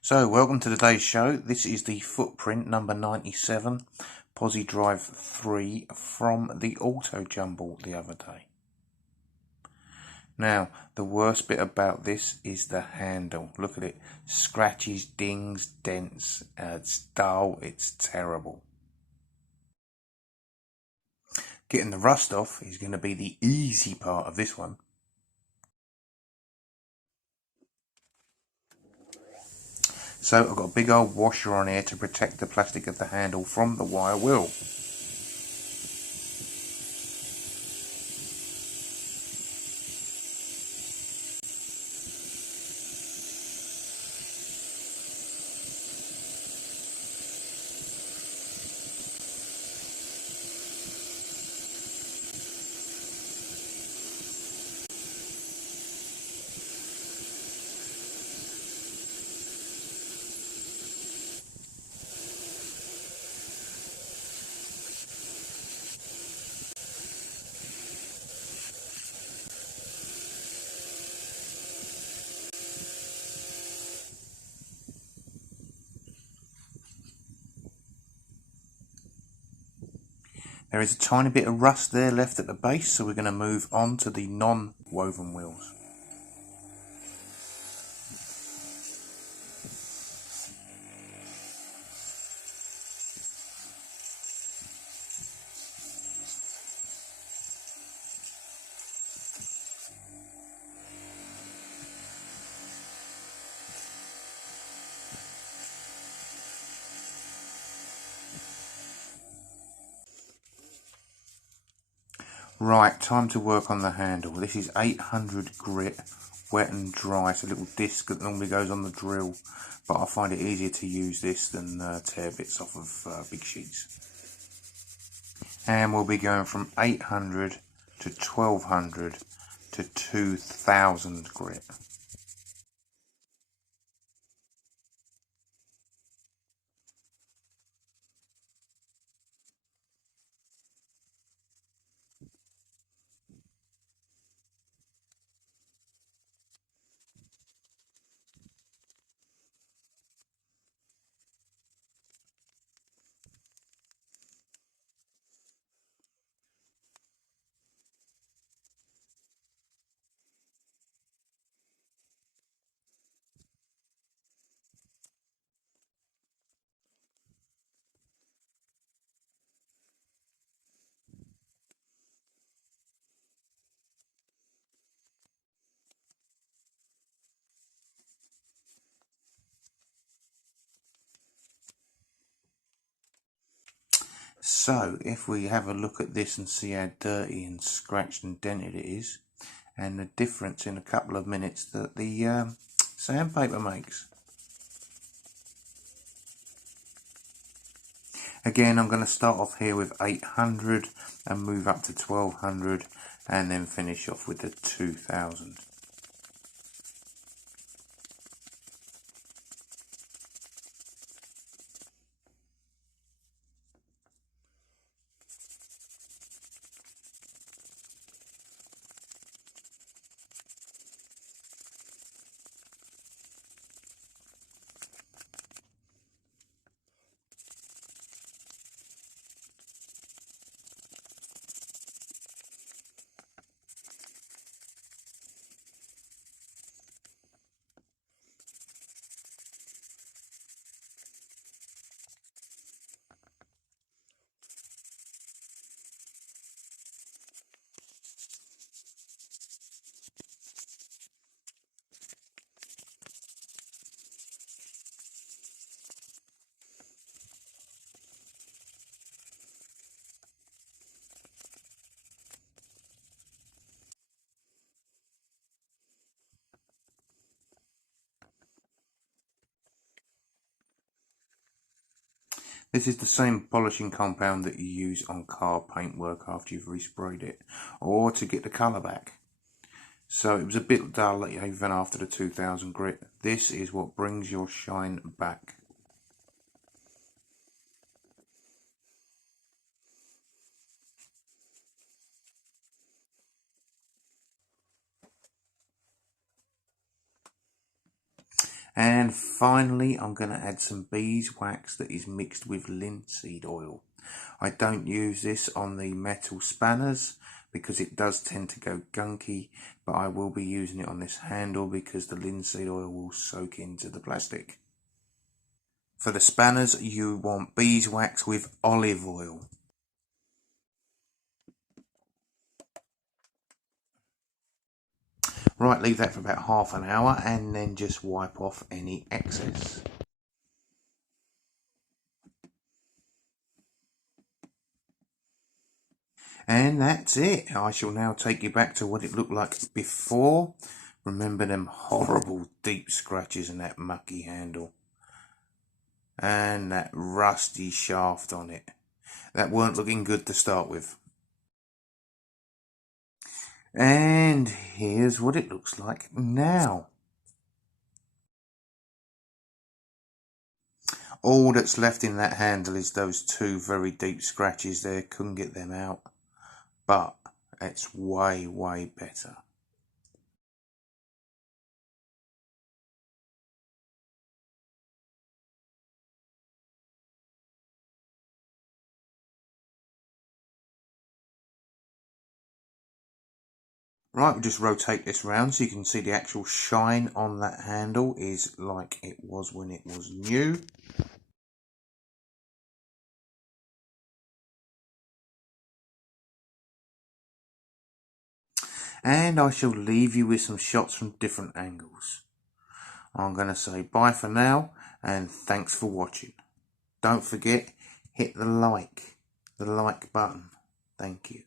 So, welcome to today's show. This is the footprint number 97, Posi Drive 3 from the Auto Jumble the other day. Now, the worst bit about this is the handle. Look at it. Scratches, dings, dents. It's dull. It's terrible. Getting the rust off is going to be the easy part of this one. So I've got a big old washer on here to protect the plastic of the handle from the wire wheel. There is a tiny bit of rust there left at the base, so we're going to move on to the non-woven wheels. Right, time to work on the handle. This is 800 grit, wet and dry. It's a little disc that normally goes on the drill, but I find it easier to use this than tear bits off of big sheets. And we'll be going from 800 to 1200 to 2000 grit. So if we have a look at this and see how dirty and scratched and dented it is, and the difference in a couple of minutes that the sandpaper makes. Again, I'm going to start off here with 800 and move up to 1200 and then finish off with the 2000. This is the same polishing compound that you use on car paintwork after you've resprayed it, or to get the colour back. So it was a bit dull even after the 2000 grit. This is what brings your shine back. And finally, I'm going to add some beeswax that is mixed with linseed oil. I don't use this on the metal spanners because it does tend to go gunky, but I will be using it on this handle because the linseed oil will soak into the plastic. For the spanners, you want beeswax with olive oil. Right, leave that for about half an hour and then just wipe off any excess. And that's it. I shall now take you back to what it looked like before. Remember them horrible deep scratches in that mucky handle. And that rusty shaft on it. That weren't looking good to start with. And here's what it looks like now. All that's left in that handle is those two very deep scratches there. Couldn't get them out. But it's way, way better. Right, we'll just rotate this round so you can see the actual shine on that handle is like it was when it was new. And I shall leave you with some shots from different angles. I'm going to say bye for now and thanks for watching. Don't forget, hit the like button. Thank you.